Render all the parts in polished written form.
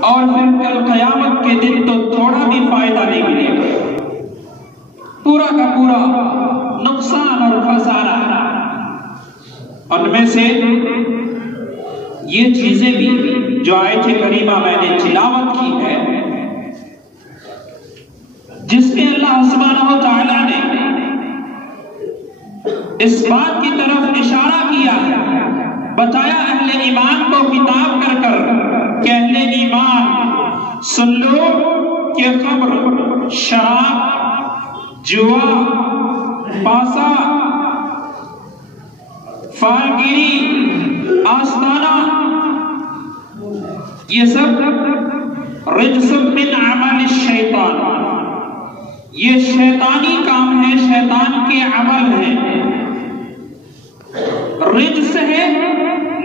اور پھر کل قیامت کے دن تو تھوڑا بھی فائدہ نہیں ملے گا، پورا کا پورا نقصان اور خسارہ۔ ان میں سے یہ چیزیں بھی جو آیت کریمہ میں نے تلاوت کی ہے، جس میں اللہ سبحانہ و تعالیٰ نے اس بات کی طرف اشارہ کیا، بتایا اہل ایمان کو خطاب کر کر کہ اہل ایمان سن لو کہ خمر، شراب، جوا، پاسا، فالگیری، آستانہ، یہ سب رجس من عمل الشیطان، یہ شیطانی کام ہے، شیطان کے عمل ہے، رجس ہے،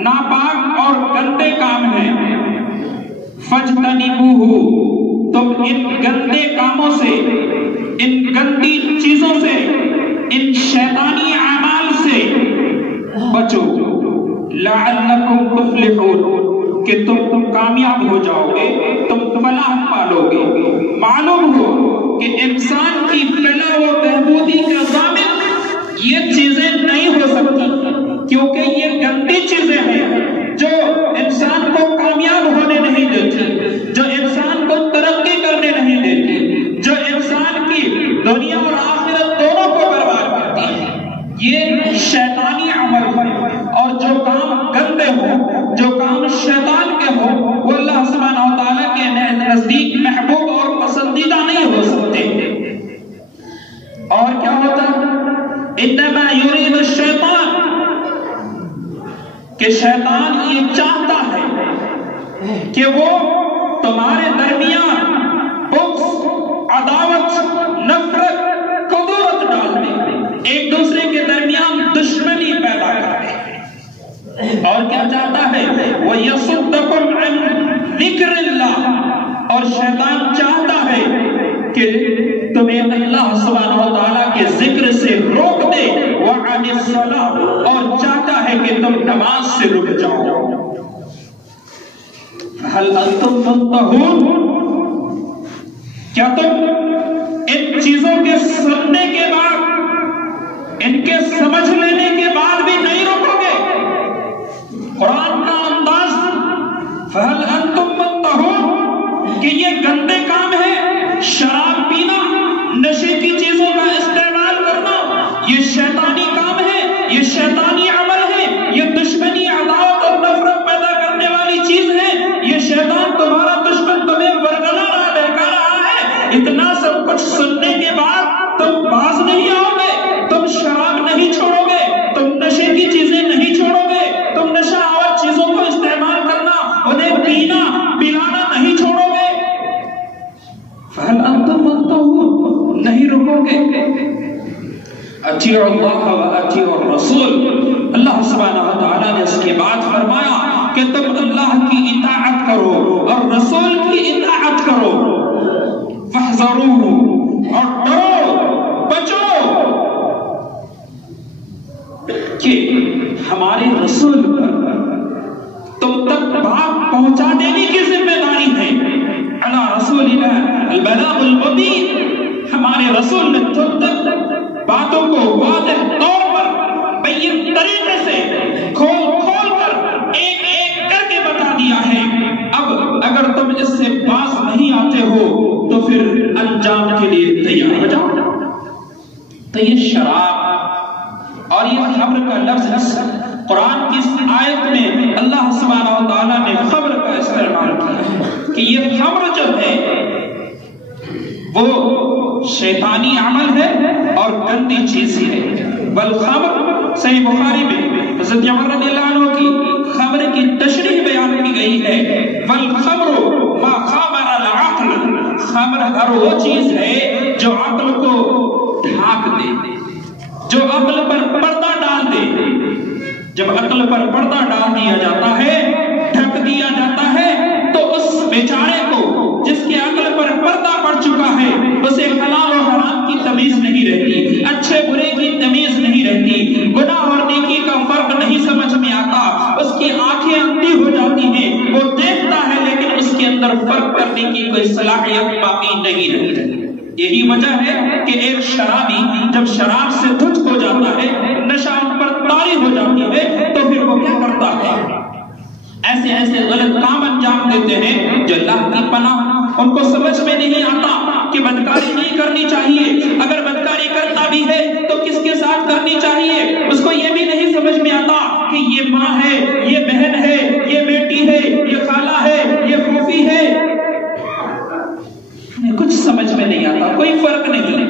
ناپاک اور گندے کام ہے۔ فاجتنبوہ، تم ان گندے کاموں سے، ان گندی چیزوں سے، ان شیطانی اعمال سے بچو، لعلکم تفلحون، کہ تم کامیاب ہو جاؤ گے، تم فلاح پالو گے۔ معلوم ہو کہ انسان کی فلاح و بہبودی کا ضامن یہ چیزیں نہیں ہو سکتی، کیونکہ یہ گندی چیزیں ہیں جو انسان کو کامیاب ہونے نہیں دیتی، جو انسان کو ترقی کرنے نہیں دیتی، جو انسان کی دنیا اور آخرت دونوں کو برباد کرتی ہے۔ یہ شیطانی عمل ہے، اور جو کام گندے ہوں، جو کام شیطان کے ہوں، وہ اللہ سبحانہ و تعالیٰ کے نزدیک محبوب اور پسندیدہ نہیں ہو سکتے۔ اور کیا ہوتا ہے؟ انما یرید الشیطان، کہ شیطان یہ چاہتا ہے کہ وہ تمہارے درمیان بغض، عداوت، نفرت، کدورت ڈال دے، ایک دوسرے کے درمیان دشمنی پیدا کر دے۔ اور کیا چاہتا ہے؟ وَيَصُدَّكُمْ عَنْ ذِكْرِ اللَّهِ، اور شیطان چاہتا ہے کہ تمہیں اللہ سبحانہ و تعالیٰ کے ذکر سے روک دے، وَعَنِ الصَّلَاةِ، اور چاہتا ہے کہ تم نماز سے رک جاؤ۔ هَلْ أَنْتُمْ مُنْتَهُونَ، کیا تم ان چیزوں کے سننے کے بعد، ان کے سمجھ لینے کے بعد بھی نہیں رکو گے؟ قرآن کا انداز فَهَلْ أَنْتُمْ مُنْتَهُونَ کہ یہ گندے کام ہے، شراب پینا، نشے کی چیزوں کا استعمال کرنا، یہ شیطانی کام ہے، یہ شیطانی عمل ہے، یہ دشمنی، عداوت اور نفرت پیدا کرنے والی چیز ہے، یہ شیطان تمہارا دشمن تمہیں ورگلا رہا، بہکا رہا ہے۔ اتنا سب کچھ سننے کے بعد تم باز نہیں آؤ گے، تم شراب نہیں چھوڑو گے، تم نشے کی چیزیں نہیں چھوڑو گے، تم نشہ آور چیزوں کو استعمال کرنا، انہیں پینا پلانا نہیں چھوڑو گے۔ فَهَلْ أَنْتُمْ مُنْتَهُونَ، نہیں رکو گے۔ اطیعوا اللہ واطیعوا الرسول، اللہ سبحانہ و تعالیٰ نے اس کے بعد فرمایا کہ تم اللہ کی اطاعت کرو اور رسول کی اطاعت کرو۔ فاحذروه، اور ڈرو، بچو کہ ہمارے رسول پر تم تک بات پہنچا دینے کی ذمہ داری ہے۔ علی رسولنا البلاغ المبین، ہمارے رسول نے تم تک باتوں کو واضح طور پر، بین طریقے سے، کھول کھول کر، ایک ایک کر کے بتا دیا ہے۔ اب اگر تم اس سے باز نہیں آتے ہو تو پھر انجام کے لیے تیار ہو جاؤ۔ تو یہ شراب اور یہ خمر کا لفظ قرآن کی اس آیت میں اللہ سبحانہ و تعالیٰ نے خمر کا استعمال کیا کہ یہ خمر جو ہے وہ شیطانی عمل ہے اور گندی چیز ہے۔ والخمر، صحیح بخاری میں حضرت عمر رضی اللہ عنہ کی خمر کی تشریح بیان کی گئی ہے۔ والخمر ما خامر العقل، خمر ہر وہ چیز ہے جو عقل کو ڈھانک دے، جو عقل پر پردہ ڈال دے۔ جب عقل پر پردہ ڈال دیا جاتا ہے، ڈھک دیا جاتا ہے، تو اس بیچارے کو جس کے عقل پر پردہ پڑ چکا ہے، اسے حلال و حرام کی تمیز نہیں رہتی، اچھے برے کی تمیز نہیں رہتی، گناہ اور نیکی کا فرق نہیں سمجھ میں آتا، اس کی آنکھیں اندھی ہو جاتی ہیں، وہ دیکھتا ہے لیکن اس کے اندر فرق کرنے کی کوئی صلاحیت باقی نہیں رہتی۔ یہی وجہ ہے کہ ایک شرابی جب شراب سے دھت ہو جاتا ہے، نشہ ان پر طاری ہو جاتی ہے، تو پھر وہ کیا کرتا ہے؟ ایسے ایسے غلط کام انجام دیتے ہیں جو اللہ کی پناہ ان کو سمجھ میں نہیں آتا کہ بدکاری نہیں کرنی چاہیے۔ اگر بدکاری کرتا بھی ہے تو کس کے ساتھ کرنی چاہیے؟ اس کو یہ بھی نہیں سمجھ میں آتا کہ یہ ماں ہے، یہ بہن ہے، یہ بیٹی ہے، یہ خالہ ہے، یہ پھوپھی ہے۔ کچھ سمجھ میں نہیں آتا، کوئی فرق نہیں،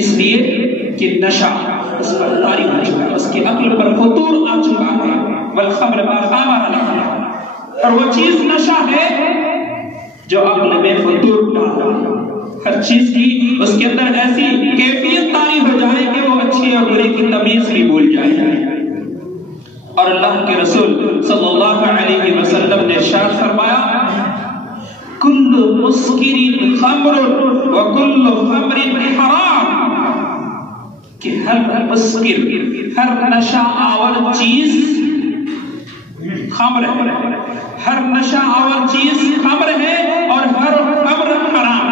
اس لیے کہ نشہ اس پر طاری ہو چکا ہے، اس کی عقل پر فطور آ چکا ہے۔ والخمر ما خامر لها، اور وہ چیز نشہ ہے جو عقل میں فطور ڈالتا ہے۔ ہر چیز کی اس کے اندر ایسی کیفیت طاری ہو جائے کہ وہ اچھی اور برے کی تمیز بھی بھول جائے۔ اور اللہ کے رسول صلی اللہ علیہ وسلم نے ارشاد فرمایا، کل مسکر خمر وکل خمر حرام، کہ ہر مسکر، ہر نشہ آور چیز خمر ہے، ہر نشہ آور چیز خمر ہے اور ہر خمر حرام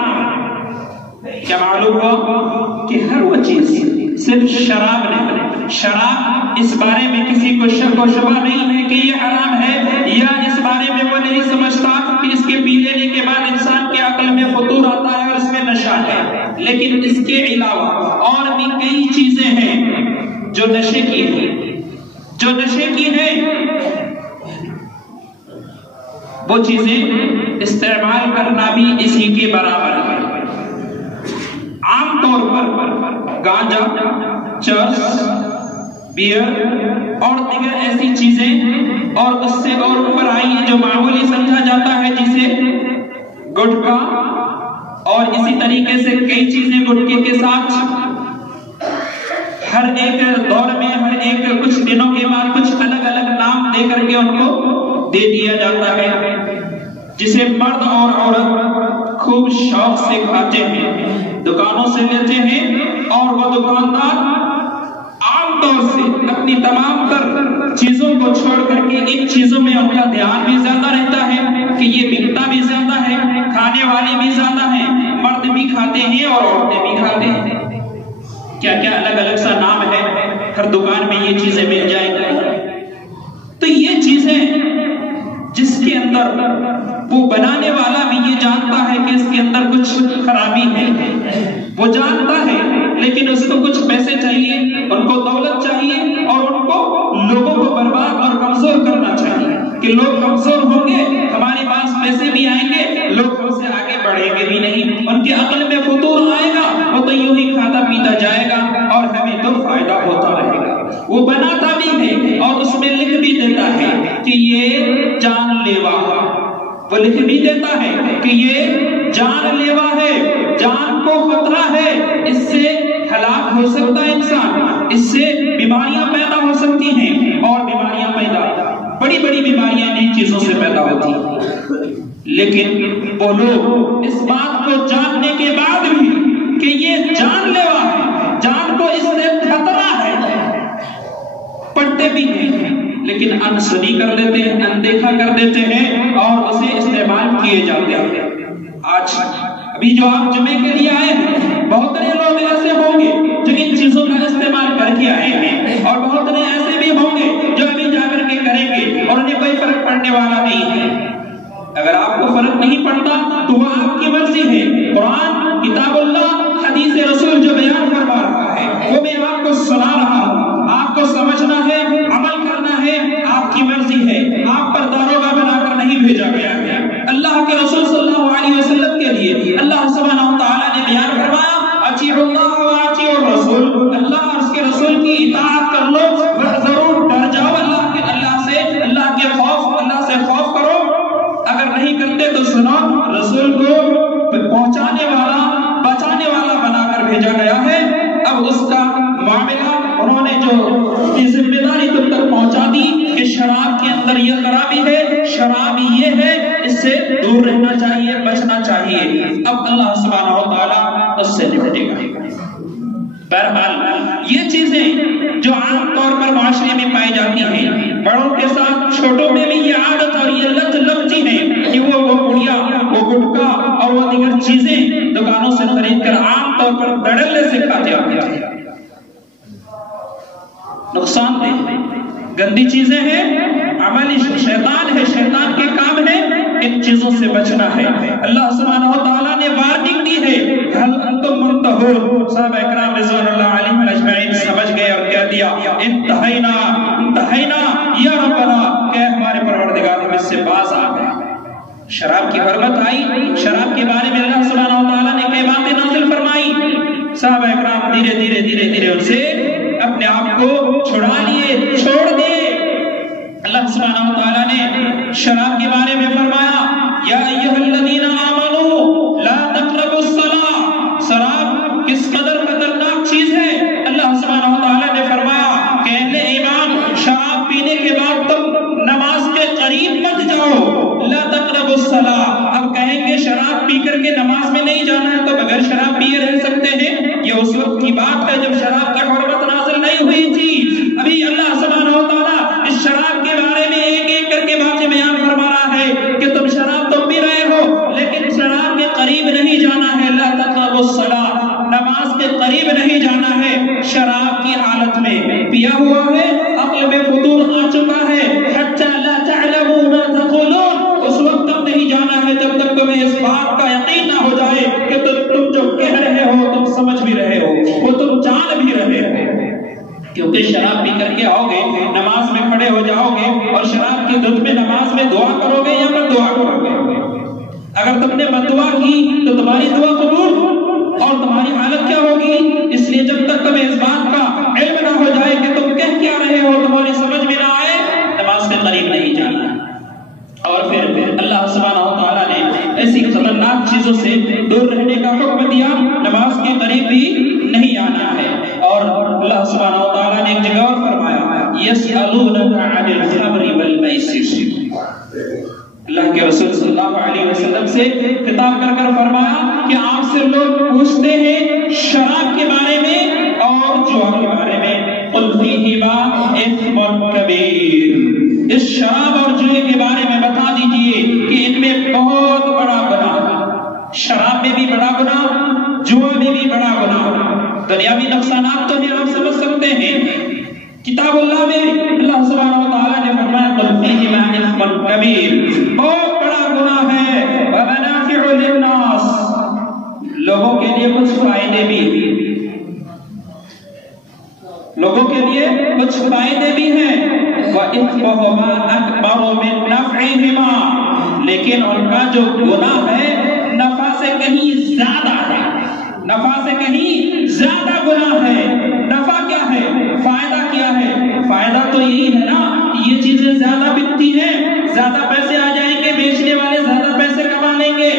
ہے۔ کیا معلوم ہوا کہ ہر وہ چیز، صرف شراب نہیں، شراب اس بارے میں کسی کو شک و شبہ نہیں ہے کہ یہ حرام ہے، یا اس بارے میں وہ نہیں سمجھتا کہ اس کے پی لینے کے بعد انسان کے عقل میں فطور آتا ہے اور اس میں نشہ ہے۔ لیکن اس کے علاوہ اور بھی کئی چیزیں ہیں جو نشے کی ہیں، جو نشے کی ہیں، وہ چیزیں استعمال کرنا بھی اسی کے برابر ہے۔ عام طور پر گانجا، چرس، بیئر اور دیگر ایسی چیزیں، اور اس سے اور اوپر آئی جو معمولی سمجھا جاتا ہے جسے گٹکا، اور اسی طریقے سے کئی چیزیں گٹکے کے ساتھ ہر ایک دور میں، ہر ایک کچھ دنوں کے بعد کچھ الگ الگ نام دے کر کے ان کو دے دیا جاتا ہے، جسے مرد اور عورت خوب شوق سے کھاتے ہیں، دکانوں سے لیتے ہیں، اور وہ دکاندار عام طور سے اپنی تمام تر چیزوں کو چھوڑ کر کے ان چیزوں میں ان کا دھیان بھی زیادہ رہتا ہے کہ یہ بکتا بھی زیادہ ہے، کھانے والے بھی زیادہ ہیں، مرد بھی کھاتے ہیں اور عورتیں بھی کھاتے ہیں۔ کیا کیا الگ الگ سا نام ہے، ہر دکان میں یہ چیزیں مل جائیں گی۔ تو یہ چیزیں جس کے اندر وہ بنانے والا بھی یہ جانتا ہے کہ اس کے اندر کچھ خرابی ہے، وہ جانتا ہے، لیکن اس کو کچھ پیسے چاہیے، ان کو دولت چاہیے، اور ان کو لوگوں کو برباد اور کمزور کرنا چاہیے کہ لوگ کمزور ہوں گے، ہمارے پاس پیسے بھی آئیں گے، لوگ ہم سے آگے بڑھیں گے بھی نہیں، ان کے عقل میں فطور آئے گا، وہ تو یوں ہی کھاتا پیتا جائے گا اور ہمیں تو فائدہ ہوتا رہے گا۔ وہ بناتا بھی ہے اور اس میں لکھ بھی دیتا ہے کہ یہ جان لیوا، وہ لکھ بھی دیتا ہے کہ یہ جان لیوا ہے، جان کو خطرہ ہے، اس سے ہلاک ہو سکتا ہے انسان، اس سے بیماریاں پیدا ہو سکتی ہیں، اور بیماریاں پیدا، بڑی بڑی بیماریاں ان چیزوں سے پیدا ہوتی ہیں۔ لیکن وہ لوگ اس بات کو جاننے کے بعد بھی کہ یہ جان لیوا ہے، جان کو اس سے خطرہ ہے، پڑھتے بھی ہیں لیکن انسنی کر دیتے ہیں، اندیکھا کر دیتے ہیں اور اسے استعمال کیے جاتے ہیں۔ آج ابھی جو آپ جمعے کے لیے آئے ہیں، بہت سے لوگ ایسے ہوں گے جو ان چیزوں کا استعمال کر کے آئے ہیں، اور بہت سے ایسے بھی ہوں گے جو ابھی جا کر کے کریں گے اور انہیں کوئی فرق پڑنے والا نہیں ہے۔ اگر آپ کو فرق نہیں پڑتا تو وہ آپ کی مرضی ہے، قرآن، کتاب اللہ، حدیث رسول جو بیان فرما رہا ہے وہ میں آپ کو سنا رہا ہوں، آپ کو سمجھنا ہے، عمل کرنا ہے، آپ کی مرضی ہے، آپ پر داروغہ بنا کر نہیں بھیجا گیا ہے۔ اللہ کے رسول صلی اللہ علیہ وسلم کے لیے اللہ سبحانہ وتعالی نے بیان فرمایا، اطیعوا اللہ واطیعوا الرسول، اللہ اور اس کے رسول کی اطاعت کر لو، ضرور ڈر جاؤ اللہ سے، اللہ کے خوف، اللہ سے خوف کرو۔ اگر نہیں کرتے تو سنو، رسول کو پہنچانے والا، بچانے والا بنا کر بھیجا گیا ہے۔ اب اس کا معاملہ انہوں نے جو ذمہ داری تم تک پہنچا دی کہ شراب کے اندر یہ خرابی ہے، شراب یہ ہے، اس سے دور رہنا چاہیے، بچنا چاہیے۔ اب اللہ سبحانہ و تعالیٰ اس سے نپٹے گا۔ بہرحال یہ چیزیں جو عام طور پر معاشرے میں پائی جاتی ہیں، بڑوں کے ساتھ چھوٹوں میں بھی یہ عادت اور یہ لت لگتی ہے کہ وہ اور دیگر چیزیں دکانوں سے خرید کر عام طور پر دڑلے سے کھاتے آتے تھے. نقصان دہ گندی چیزیں ہیں، عملی شیطان ہے، شیطان کے کام ہے، ان چیزوں سے بچنا ہے. اللہ سبحانہ و تعالیٰ نے وارننگ دی ہے. هل انتم منتہون؟ صحابہ اکرام رضوان اللہ علیہم اجمعین سمجھ گئے اور کہہ دیا انتہینا انتہینا یا ربنا، کہ ہمارے پروردگار ہم اس سے باز آ گئے. شراب کی حرمت آئی، شراب کے بارے میں اللہ سبحانہ و تعالیٰ نے کئی باتیں نازل فرمائی. صحابہ اکرام دھیرے دھیرے دھیرے دھیرے ان سے اپنے آپ کو چھڑا لیے، چھوڑ دیے. اللہ سبحانہ و تعالیٰ نے شراب کے بارے میں فرمایا یا ایھا الذین آمنوا لا تقربوا الصلاۃ. شراب کس قدر خطرناک چیز ہے. اللہ سبحانہ و تعالیٰ نے فرمایا کہ اہل ایمان شراب پینے کے بعد تم نماز کے قریب مت جاؤ. لا تقربوا الصلاۃ. اب کہیں گے شراب پی کر کے نماز میں نہیں جانا ہے تو بغیر شراب پیے رہ سکتے ہیں؟ یہ اس وقت کی بات ہے جب شراب کی حرمت نازل نہیں ہوئی تھی. ابھی اللہ سبحانہ و تعالیٰ اس شراب کے بارے میں ایک ایک کر کے باتیں بیان فرما رہا ہے کہ تم شراب تو پی رہے ہو لیکن شراب کے قریب نہیں جانا ہے. لا تقربوا الصلاۃ. نماز کے قریب نہیں جانا ہے. شراب کی حالت میں پیا ہوا ہے، عقل میں فطور آ چکا ہے. حتی لا تعلموا ما تقولون. اس وقت تک نہیں جانا ہے جب تک تمہیں اس بات کا یقین نہ ہو جائے کہ تم جو کہہ رہے ہو تم سمجھ بھی رہے ہو، وہ تم جان بھی رہے ہو. کیونکہ شراب پی کر کے آؤ گے، نماز میں کھڑے ہو جاؤ گے اور شراب کی دھن میں نماز میں دعا کرو گے یا بد دعا کرو گے؟ اگر تم نے بد دعا کی تو تمہاری دعا قبول اور تمہاری حالت کیا ہوگی؟ اس لیے جب تک تمہیں اس بات کا علم نہ ہو جائے کہ تم کہہ کیا رہے ہو، تمہاری سمجھ میں نہ آئے، نماز کے قریب نہیں جانا. اور پھر اللہ سبحانہ و تعالیٰ نے ایسی خطرناک چیزوں سے دور رہنے کا حکم دیا. نماز کے قریب بھی نہیں آنا ہے. اور اللہ سبحانہ و تعالیٰ نے ایک جگہ اور فرمایا یسألونک عن الخمر والمیسر. اللہ کے رسول صلی اللہ علیہ وسلم سے خطاب کر کر فرمایا کہ آپ سے لوگ پوچھتے ہیں شراب کے بارے میں اور جوا کے بارے میں. قل فیہما اثم کبیر. اس شراب اور جوئے کے بارے میں بتا دیجئے کہ ان میں بہت بڑا گناہ. شراب میں بھی بڑا گناہ، جوا میں بھی بڑا گناہ. دنیاوی نقصانات تو نہیں آپ سمجھ سکتے ہیں. کتاب اللہ میں اللہ سبحانہ و تعالیٰ نے فرمایا قل فیہما اثم کبیر. بہت بڑا گناہ ہے. ومنافع للناس. لوگوں کے لیے کچھ فائدے بھی، لوگوں کے لیے کچھ فائدے بھی ہیں. وَإِثْمُهُمَا أَكْبَرُ مِن نَفْعِهِمَا. لیکن ان کا جو گناہ ہے نفع سے کہیں زیادہ ہے. نفع سے کہیں زیادہ گناہ ہے. نفع کیا ہے؟ فائدہ کیا ہے؟ فائدہ تو یہی ہے نا، یہ چیزیں زیادہ بکتی ہیں، زیادہ پیسے آ جائیں گے، بیچنے والے زیادہ پیسے کما لیں گے.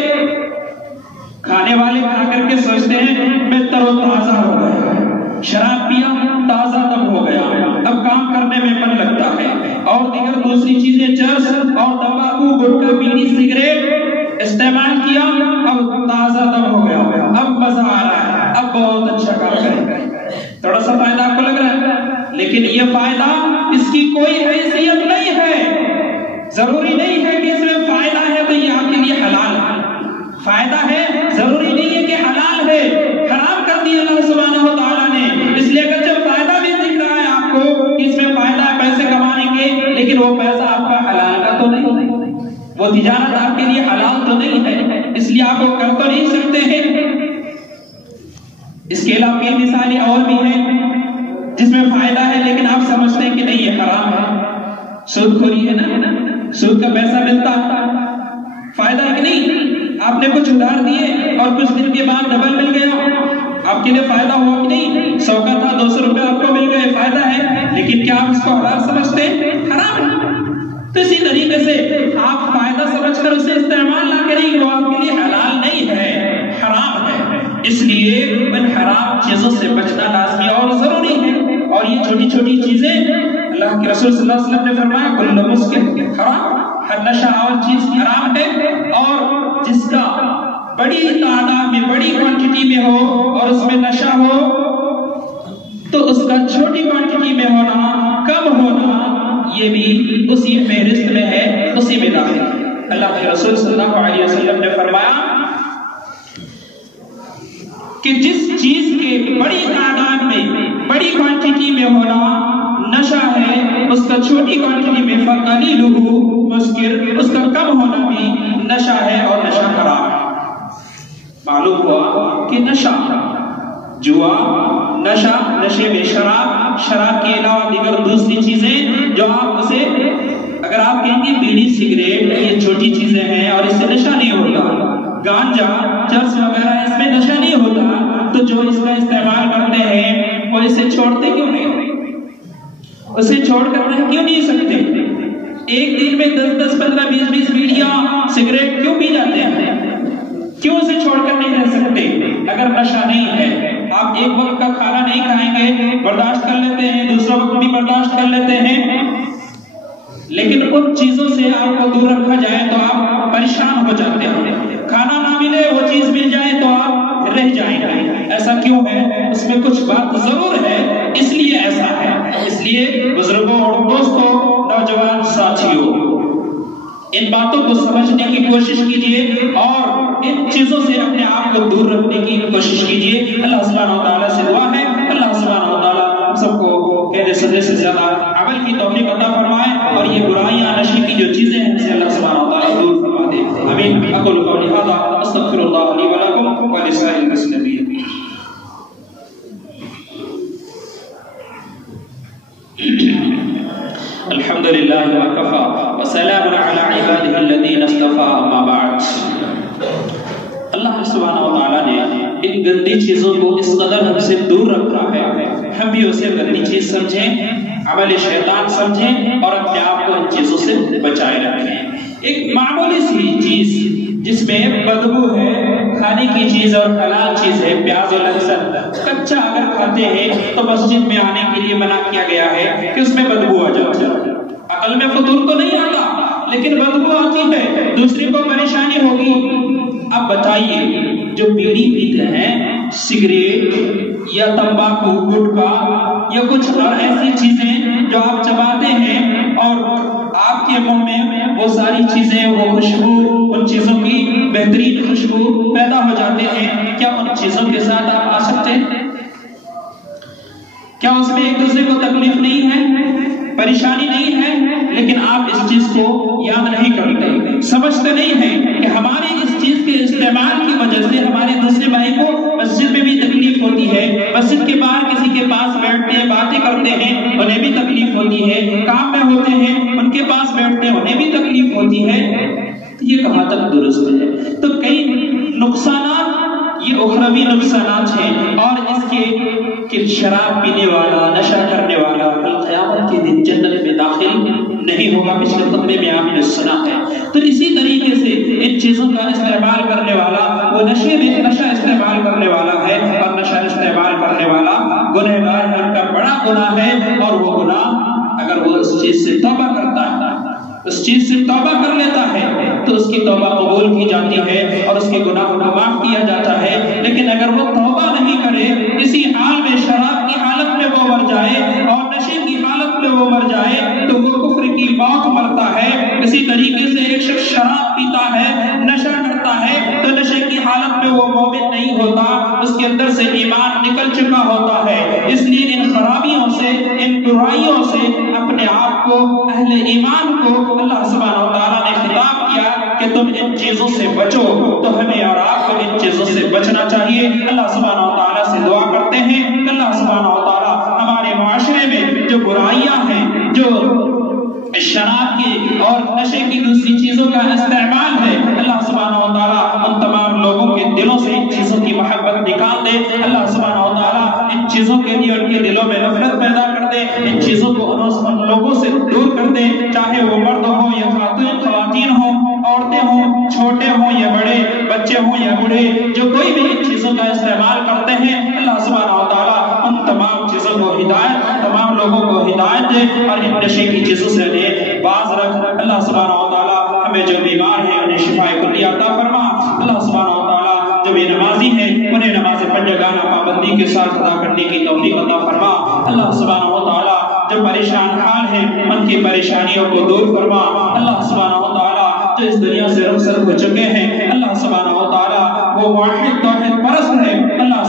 کھانے والے کھا کر کے سوچتے ہیں میں تر و تازہ ہو گیا. شراب پیا تازہ دم ہو گیا، اب کام کرنے میں من لگتا ہے. اور دیگر دوسری چیزیں چرس اور تمباکو، گٹکا، بیڑی، سگریٹ استعمال کیا، اب تازہ دم ہو گیا، اب مزہ آ رہا ہے، اب بہت اچھا کام کرے. تھوڑا سا فائدہ آپ کو لگ رہا ہے، لیکن یہ فائدہ اس کی کوئی حیثیت نہیں ہے. ضروری نہیں ہے کہ اس میں فائدہ ہے تو یہ آپ کے لیے حلال ہے. فائدہ ہے ضروری نہیں ہے کہ حلال ہے. حرام کر دیا اللہ سبحانہ و تعالیٰ نے. اس لیے اگر جب فائدہ بھی دکھ رہا ہے آپ کو کہ اس میں فائدہ ہے، پیسے کمانے کے، لیکن وہ پیسہ آپ کا حلال کا تو نہیں، وہ تجارت آپ کے لیے حلال تو نہیں ہے، اس لیے آپ وہ کر تو نہیں سکتے ہیں. اس کے علاوہ کئی مثالیں اور بھی ہیں جس میں فائدہ ہے لیکن آپ سمجھتے ہیں کہ نہیں یہ حرام ہے. سود خوری ہے نا، سود کا پیسہ ملتا ہے، فائدہ ہے کہ نہیں؟ آپ نے کچھ ادھار دیے اور کچھ دن کے بعد ڈبل مل گیا، آپ کے لیے فائدہ ہوا کہ نہیں؟ 100 کا تھا 200 روپے آپ کو مل گئے، فائدہ ہے. لیکن کیا آپ اس کو حلال سمجھتے ہیں؟ حرام ہے. تو اسی طریقے سے آپ فائدہ سمجھ کر اسے استعمال نہ کریں، وہ آپ کے لیے حلال نہیں ہے، حرام ہے. اس لیے ان حرام چیزوں سے بچنا لازمی اور ضروری ہے. اور یہ چھوٹی چھوٹی چیزیں اللہ کے رسول صلی اللہ علیہ وسلم نے فرمایا کل مسکر حرام. ہر نشہ اور چیز حرام ہے، اور جس کا بڑی تعداد میں، بڑی کوانٹٹی میں ہو اور اس میں نشہ ہو تو اس کا چھوٹی کوانٹٹی میں ہونا، کم ہونا، یہ بھی اسی فہرست میں ہے، اسی میں داخل ہے. اللہ کے رسول صلی اللہ علیہ وسلم نے فرمایا کہ جس چیز کے بڑی تعداد میں بڑی کوانٹٹی میں ہونا نشہ ہے، اس کا چھوٹی کوانٹٹی میں فقلیلہ مسکر، اس کا کم ہونا بھی نشہ ہے اور نشہ قرار ہے۔ معلوم ہوا کہ نشہ جوا، نشہ، نشے میں شراب کے علاوہ دیگر دوسری چیزیں جو آپ اسے اگر آپ کہیں گے بیڑی سگریٹ یہ چھوٹی چیزیں ہیں اور اس سے نشہ نہیں ہوتا، گانجا چرس وغیرہ اس میں نشہ نہیں ہوتا، تو جو اس کا استعمال کرتے ہیں وہ اسے چھوڑتے کیوں نہیں؟ اسے چھوڑ کر رہ کیوں نہیں سکتے؟ ایک دن میں 10 15 20 بیڑیاں سگریٹ کیوں پی جاتے ہیں؟ کیوں اسے چھوڑ کر نہیں رہ سکتے؟ اگر نشہ نہیں ہے، آپ ایک وقت کا کھانا نہیں کھائیں گے برداشت کر لیتے ہیں، دوسرا وقت بھی برداشت کر لیتے ہیں، لیکن ان چیزوں سے آپ کو دور رکھا جائے تو آپ پریشان ہو جاتے ہیں۔ کھانا نہ ملے وہ چیز مل جائے تو آپ رہ جائیں گے۔ ایسا کیوں ہے؟ اس میں کچھ بات ضرور ہے، اس لیے ایسا ہے۔ اس لیے بزرگوں اور دوستوں، نوجوان ساتھیوں، ان باتوں کو سمجھنے کی کوشش کیجئے اور ان چیزوں سے اپنے آپ کو دور رکھنے کی کوشش کیجئے۔ اللہ سبحانہ و تعالیٰ سے دعا ہے اللہ سبحانہ و تعالیٰ ہم سب کو کہنے سننے سے زیادہ عمل کی توفیق عطا فرمائے اور یہ برائیاں نشے کی جو چیزیں ہیں اسے اللہ سبحانہ و تعالیٰ دور فرما دے۔ آمین۔ اقول قولی ھذا استغفر اللہ لی ولکم ولسائر المسلمین۔ الحمد للہ وکفا وسلام علی عبادہ الذین اصطفى اما بعد۔ اللہ سبحانہ و تعالیٰ نے ان گندی چیزوں کو اس قدر ہم سے دور رکھا ہے، ہم بھی اسے گندی چیز سمجھیں، عمل شیطان سمجھیں اور اپنے آپ کو ان چیزوں سے بچائے رکھیں۔ ایک معمولی سی چیز جس میں بدبو ہے، کھانے کی چیز اور حلال چیز ہے، پیاز اور لہسن کچا اگر کھاتے ہیں تو مسجد میں آنے کے لیے منع کیا گیا ہے کہ اس میں بدبو آ جاتی ہے۔ عقل میں فطور تو نہیں آتا لیکن بدبو آتی ہے، دوسری کو پریشانی ہوگی۔ اب بتائیے جو بیڑی پیتے ہیں، سگریٹ یا تمباکو، گٹکا یا کچھ اور ایسی چیزیں جو آپ چباتے ہیں اور آپ کے منہ میں وہ ساری چیزیں، وہ خوشبو، ان چیزوں کی بہترین خوشبو پیدا ہو جاتے ہیں، کیا ان چیزوں کے ساتھ آپ آ سکتے ہیں؟ کیا اس میں ایک دوسرے کو تکلیف نہیں ہے، پریشانی نہیں ہے؟ لیکن آپ اس چیز کو یاد نہیں کرتے، سمجھتے نہیں ہیں کہ ہمارے اس چیز کے استعمال کی وجہ سے ہمارے دوسرے بھائی کو مسجد میں بھی تکلیف ہوتی ہے، مسجد کے باہر کسی کے پاس بیٹھتے ہیں باتیں کرتے ہیں انہیں بھی تکلیف ہوتی ہے، کام میں ہوتے ہیں ان کے پاس بیٹھتے ہیں انہیں بھی تکلیف ہوتی ہے۔ یہ کہاں تک درست ہے؟ تو کئی نقصانات، یہ اخروی نقصانات ہیں، اور اس کے کہ شراب پینے والا، نشہ کرنے والا قیامت کے دن جنت میں داخل نہیں ہوگا، پچھلے خطبے میں آپ نے سنا ہے۔ تو اسی طریقے سے ان چیزوں کا استعمال کرنے والا وہ نشہ استعمال کرنے والا ہے، اور نشہ استعمال کرنے والا گنہگار ہے، ان کا بڑا گناہ ہے، اور وہ گناہ اگر وہ اس چیز سے توبہ کرتا ہے، اس چیز سے توبہ کر لیتا ہے تو اس کی توبہ قبول کی جاتی ہے اور اس کے گناہوں کو معاف کیا جاتا ہے۔ لیکن اگر وہ توبہ نہیں کرے، اسی حال میں شراب کی حالت میں وہ مر جائے اور نشے کی حالت میں وہ مر جائے تو وہ کفر کی موت مرتا ہے۔ اسی طریقے سے ایک شخص شراب پیتا ہے، نشہ کرتا ہے، تو نشے کی حالت میں وہ مومن نہیں ہوتا، اس کے اندر سے ایمان نکل چکا ہوتا ہے۔ اس لیے ان خرابیوں سے، ان برائیوں سے اپنے آپ کو، اہل ایمان کو اللہ سبحانہ و تعالیٰ نے خطاب کیا کہ تم ان چیزوں سے بچو، تو ہمیں اور آپ کو ان چیزوں سے بچنا چاہیے۔ اللہ سبحانہ و تعالیٰ سے دعا کرتے ہیں کہ اللہ سبحانہ و تعالیٰ ہمارے معاشرے میں جو برائیاں ہیں، جو شراب کی اور نشے کی دوسری چیزوں کا استعمال ہے، اللہ سبحانہ و تعالیٰ ان تمام لوگوں کے دلوں سے ان چیزوں کی محبت نکال دے۔ اللہ سبحانہ و تعالیٰ ان چیزوں کے لیے ان کے دلوں میں نفرت پیدا کر دے، ان چیزوں کو ان لوگوں سے دور کر دے، چاہے وہ مرد ہوں یا خواتین ہوں، عورتیں ہوں، چھوٹے ہوں یا بڑے، بچے ہوں یا بوڑھے، جو کوئی بھی ان چیزوں کا استعمال کرتے ہیں، اللہ سبحانہ و تعالیٰ ان تمام چیزوں کو ہدایت، تمام لوگوں کو ہدایت دے اور ان نشے کی چیزوں سے انہیں باز رکھ۔ اللہ سبحانہ و تعالیٰ ہمیں جو بیمار ہیں انہیں شفاء کلیہ عطا فرما۔ اللہ سبحانہ و تعالیٰ جو بے نمازی ہیں انہیں نماز پنجگانہ پابندی کے ساتھ ادا کرنے کی توفیق عطا فرما۔ اللہ سبحانہ و تعالیٰ جو پریشان حال ہیں ان کی پریشانیوں کو دور فرما۔ اللہ سبحانہ و تعالیٰ جو اس دنیا سے رخصت ہو چکے ہیں، اللہ سبحانہ و تعالیٰ وہ واحد توحید پرست ہے، اللہ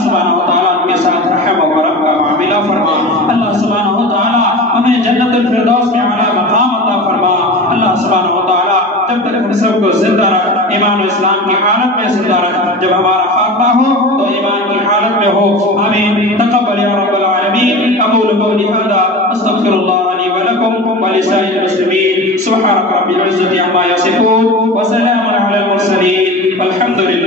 اسلام کی حالت میں زندہ رکھ، جب ہمارا خاتمہ ہو تو ایمان کی حالت میں ہو، آمین۔ تقبل یا رب العالمین۔ اقول قولی ھذا استغفر اللہ لی ولکم ولسائر المسلمین۔ سبحان رب العزة عما یصفون وسلام علی المرسلین والحمد للہ۔